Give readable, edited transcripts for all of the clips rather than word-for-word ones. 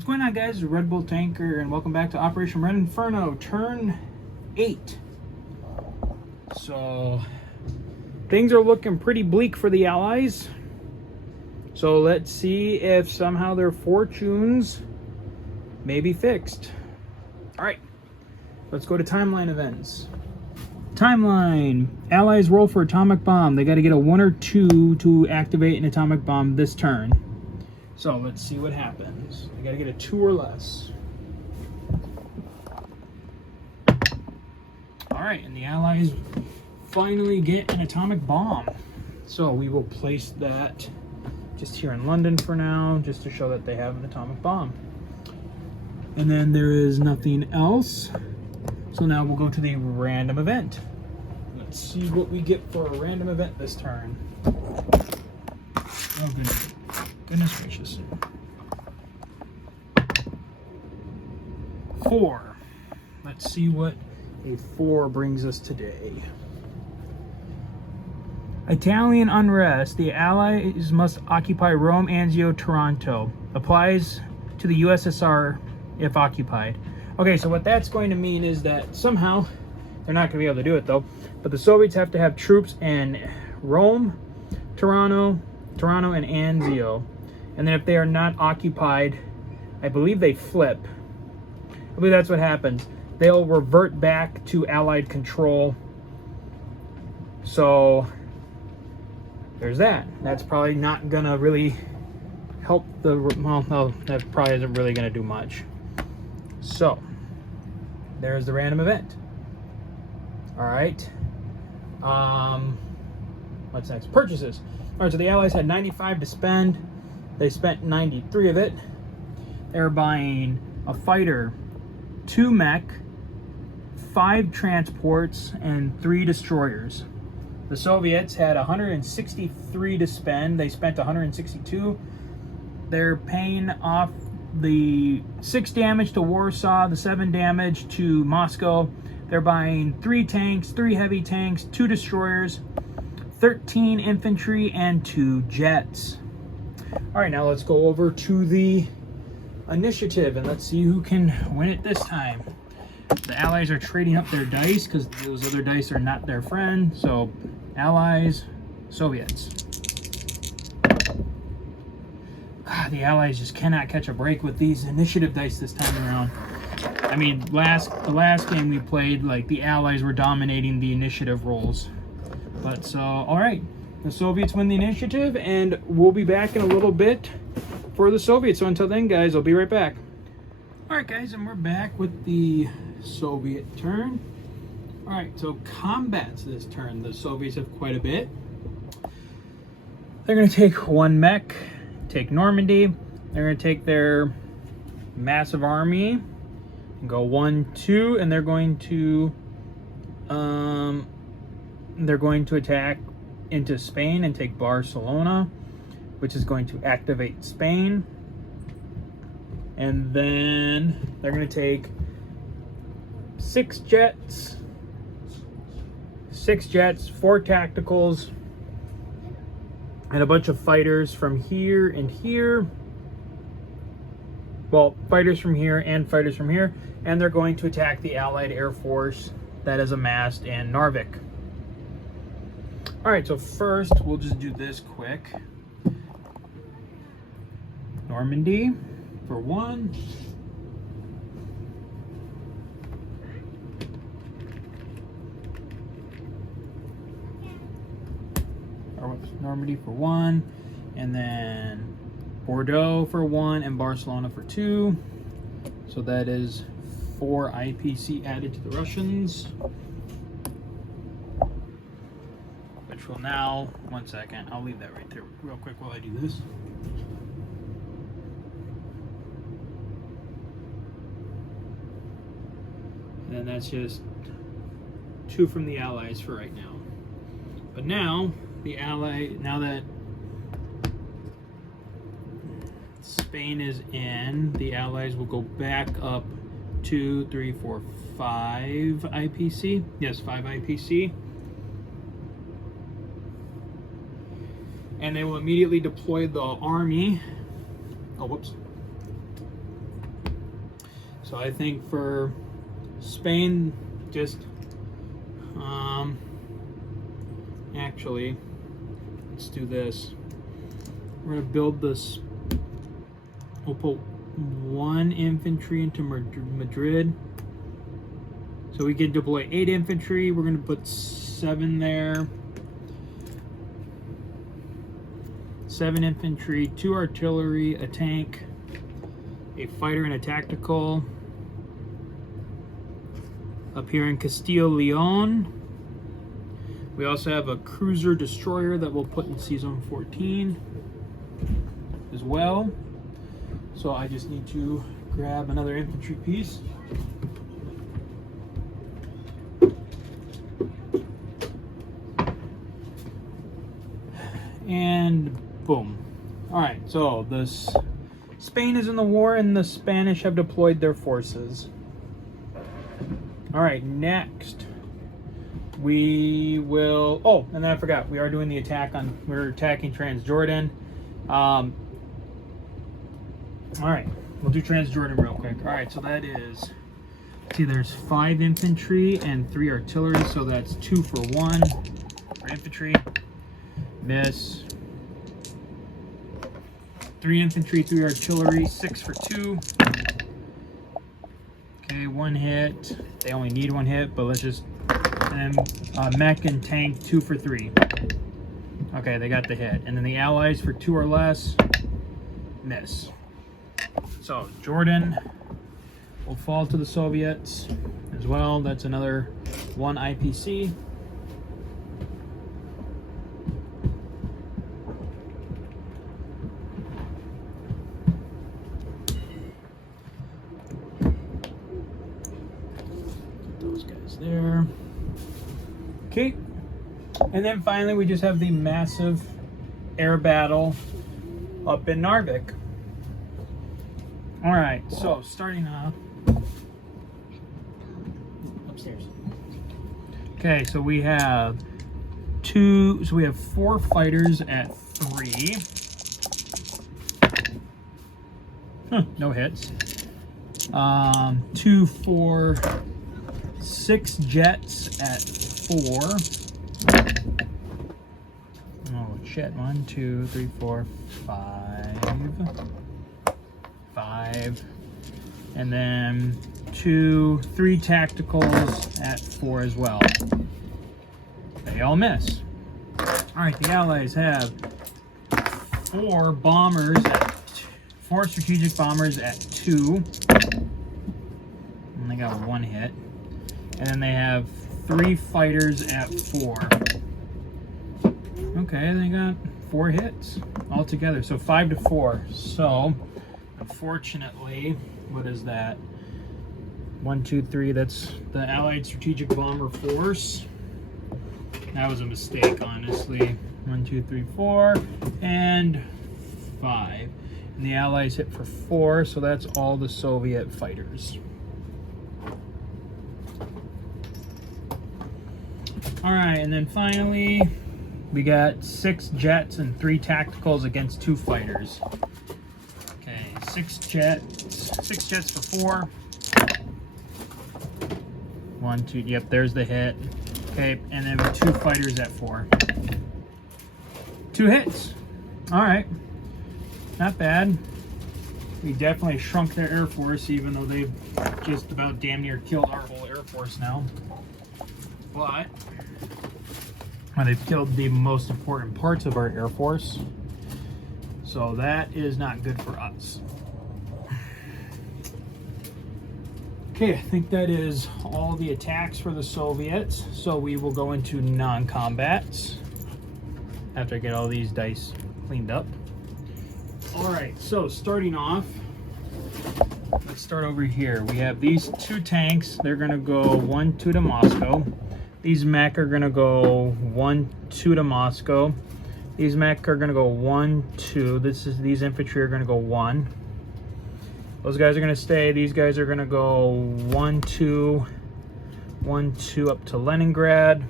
What's going on, guys? It's Red Bull Tanker, and welcome back to Operation Red Inferno, turn 8. So, things are looking pretty bleak for the Allies. So let's see if somehow their fortunes may be fixed. Alright, let's go to timeline events. Timeline. Allies roll for atomic bomb. They got to get a 1 or 2 to activate an atomic bomb this turn. So let's see what happens. I gotta get a 2 or less. Alright, and the Allies finally get an atomic bomb. So we will place that just here in London for now, just to show that they have an atomic bomb. And then there is nothing else. So now we'll go to the random event. Let's see what we get for a random event this turn. Oh, goodness gracious. 4. Let's see what a 4 brings us today. Italian unrest. The Allies must occupy Rome, Anzio, Taranto. Applies to the USSR if occupied. Okay, so what that's going to mean is that somehow, they're not going to be able to do it though, but the Soviets have to have troops in Rome, Toronto, and Anzio. And then if they are not occupied, I believe they flip. I believe that's what happens. They'll revert back to Allied control. So there's that. That's probably not gonna really help the, well, no, that probably isn't really gonna do much. So there's the random event. All right. What's next? Purchases. All right, so the Allies had 95 to spend. They spent 93 of it. They're buying a fighter, 2 mech, 5 transports, and 3 destroyers. The Soviets had 163 to spend. They spent 162. They're paying off the 6 damage to Warsaw, the 7 damage to Moscow. They're buying 3 tanks, 3 heavy tanks, 2 destroyers, 13 infantry, and 2 jets. All right, now let's go over to the initiative and let's see who can win it this time. The Allies are trading up their dice because those other dice are not their friend. So Allies, Soviets. God, the Allies just cannot catch a break with these initiative dice this time around. I mean, the last game we played, like, the Allies were dominating the initiative rolls. But so, all right, the Soviets win the initiative, and we'll be back in a little bit for the Soviets. So until then, guys, I'll be right back. All right, guys, and we're back with the Soviet turn. All right, so combats this turn. The Soviets have quite a bit. They're going to take 1 mech, take Normandy. They're going to take their massive army and go 1, 2, and they're going to attack into Spain and take Barcelona, which is going to activate Spain. And then they're going to take 6 jets, 4 tacticals, and a bunch of fighters from here and here. Well, fighters from here and fighters from here. And they're going to attack the Allied Air Force that is amassed in Narvik. All right, so first we'll just do this quick. Normandy for 1. Normandy for 1, and then Bordeaux for 1, and Barcelona for 2. So that is 4 IPC added to the Russians. Which will now, 1 second, I'll leave that right there real quick while I do this. And then that's just 2 from the Allies for right now. But now, now that Spain is in, the Allies will go back up 2, 3, 4, 5 IPC. Yes, 5 IPC. And they will immediately deploy the army. Oh, whoops. So I think for Spain, just actually, let's do this. We're gonna build this. We'll put 1 infantry into Madrid. So we can deploy 8 infantry. We're gonna put 7 there. 7 infantry, 2 artillery, a tank, a fighter, and a tactical. Up here in Castile-Leon, we also have a cruiser destroyer that we'll put in Season 14 as well. So I just need to grab another infantry piece. And boom. All right, so this Spain is in the war and the Spanish have deployed their forces. All right, next we will, oh, and then I forgot, we are doing the attack on, we're attacking Transjordan. All right, we'll do Transjordan real quick. All right, so that is, see, there's 5 infantry and 3 artillery, so that's 2 for 1 for infantry. Miss. 3 infantry, 3 artillery, 6 for 2. Okay, 1 hit. They only need 1 hit, but let's just, and mech and tank, 2 for 3. Okay, they got the hit. And then the allies for 2 or less, miss. So Jordan will fall to the Soviets as well. That's another 1 IPC. There. Okay, and then finally we just have the massive air battle up in Narvik. All right, so starting off upstairs. Okay, so we have 4 fighters at 3. No hits. 2, 4, 6 jets at 4. Oh shit, 1, 2, 3, 4, 5. And then 2, 3 tacticals at 4 as well. They all miss. Alright, the Allies have 4 bombers at 4 strategic bombers at 2. And they got 1 hit. And then they have 3 fighters at 4. Okay, they got 4 hits altogether. So 5 to 4. So, unfortunately, what is that? 1, 2, 3. That's the Allied Strategic Bomber Force. That was a mistake, honestly. 1, 2, 3, 4, and 5. And the Allies hit for 4, so that's all the Soviet fighters. All right, and then finally, we got 6 jets and 3 tacticals against 2 fighters. Okay, 6 jets for 4. 1, 2, yep, there's the hit. Okay, and then 2 fighters at 4. 2 hits. All right, not bad. We definitely shrunk their air force, even though they've just about damn near killed our whole air force now. But they've killed the most important parts of our air force, so that is not good for us. Okay, I think that is all the attacks for the Soviets, so we will go into non-combats after I get all these dice cleaned up. All right, so starting off, let's start over here. We have these 2 tanks. They're gonna go 1, 2 to Moscow. These mech are gonna go 1, 2 to Moscow. These mech are gonna go 1, 2. These infantry are gonna go 1. Those guys are gonna stay. These guys are gonna go 1, 2, 1, 2 up to Leningrad.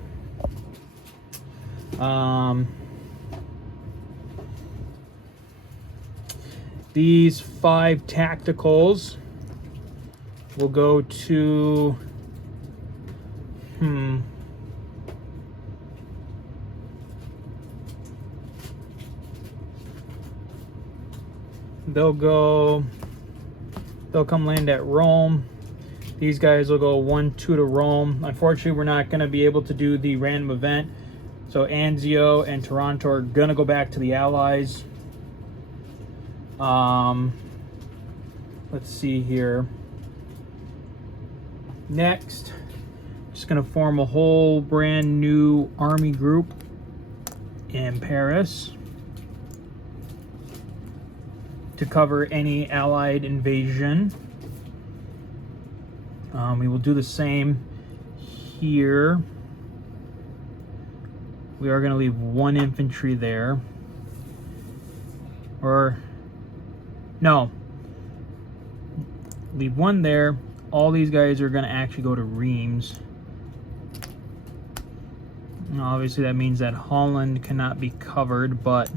These 5 tacticals We'll go to... They'll come land at Rome. These guys will go 1-2 to Rome. Unfortunately, we're not going to be able to do the random event. So Anzio and Toronto are going to go back to the Allies. Let's see here. Next, just going to form a whole brand new army group in Paris to cover any Allied invasion. We will do the same here. We are going to leave 1 infantry there. Or, no. Leave 1 there. All these guys are going to actually go to Reims. Now, obviously that means that Holland cannot be covered, but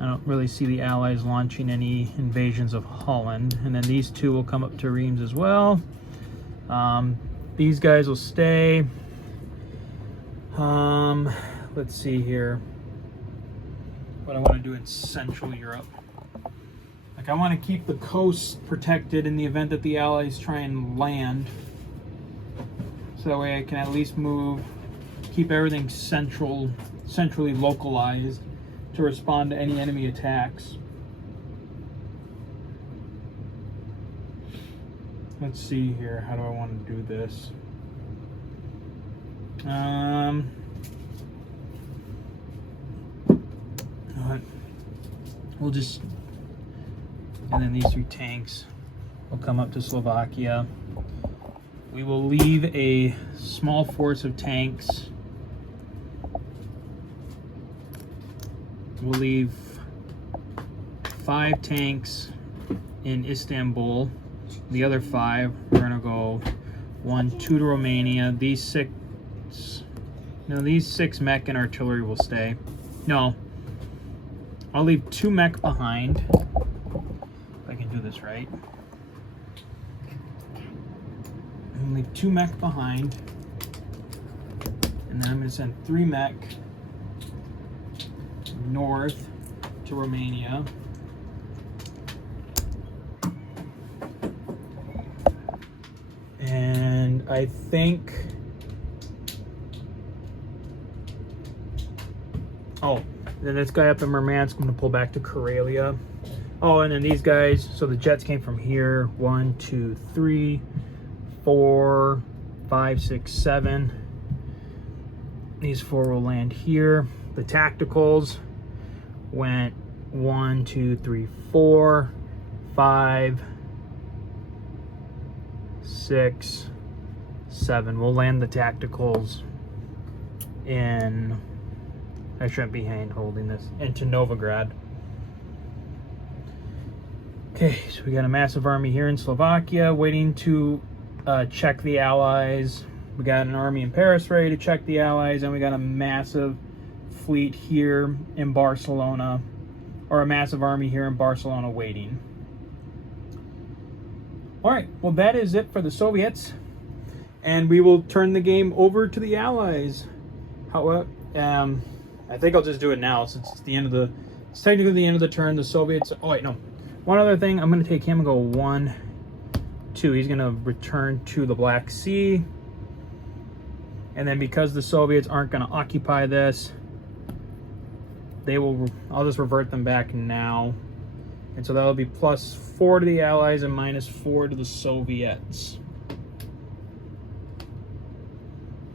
I don't really see the Allies launching any invasions of Holland. And then these 2 will come up to Reims as well. These guys will stay. Let's see here. What I want to do in Central Europe. Like, I want to keep the coast protected in the event that the Allies try and land. So that way I can at least keep everything centrally localized to respond to any enemy attacks. Let's see here. How do I want to do this? We'll just... And then these 3 tanks will come up to Slovakia. We will leave a small force of tanks. We'll leave 5 tanks in Istanbul. The other 5, we're gonna go 1-2 to Romania. These 6 mech and artillery will stay. No, I'll leave 2 mech behind. If I can do this right. I'm gonna leave 2 mech behind. And then I'm gonna send 3 mech north to Romania. And I think... Oh, then this guy up in Murmansk, I'm going to pull back to Karelia. Oh, and then these guys, so the jets came from here. 1, 2, 3, 4, 5, 6, 7. These 4 will land here. The tacticals went 1, 2, 3, 4, 5, 6, 7. We'll land the tacticals in... I shouldn't be hand holding this. Into Novigrad. Okay, so we got a massive army here in Slovakia waiting to check the Allies. We got an army in Paris ready to check the Allies, and we got a massive fleet here in Barcelona, or a massive army here in Barcelona waiting. All right, well, that is it for the Soviets, and we will turn the game over to the Allies. I think I'll just do it now since it's it's technically the end of the turn. The Soviets, oh wait, no. One other thing, I'm gonna take him and go 1, 2. He's gonna return to the Black Sea. And then because the Soviets aren't gonna occupy this, I'll just revert them back now. And so that'll be +4 to the Allies and -4 to the Soviets.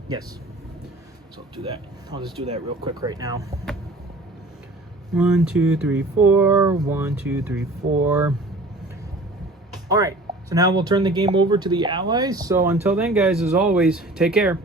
Yes. So I'll do that. I'll just do that real quick right now. 1, 2, 3, 4. 1, 2, 3, 4. All right. So now we'll turn the game over to the Allies. So until then, guys, as always, take care.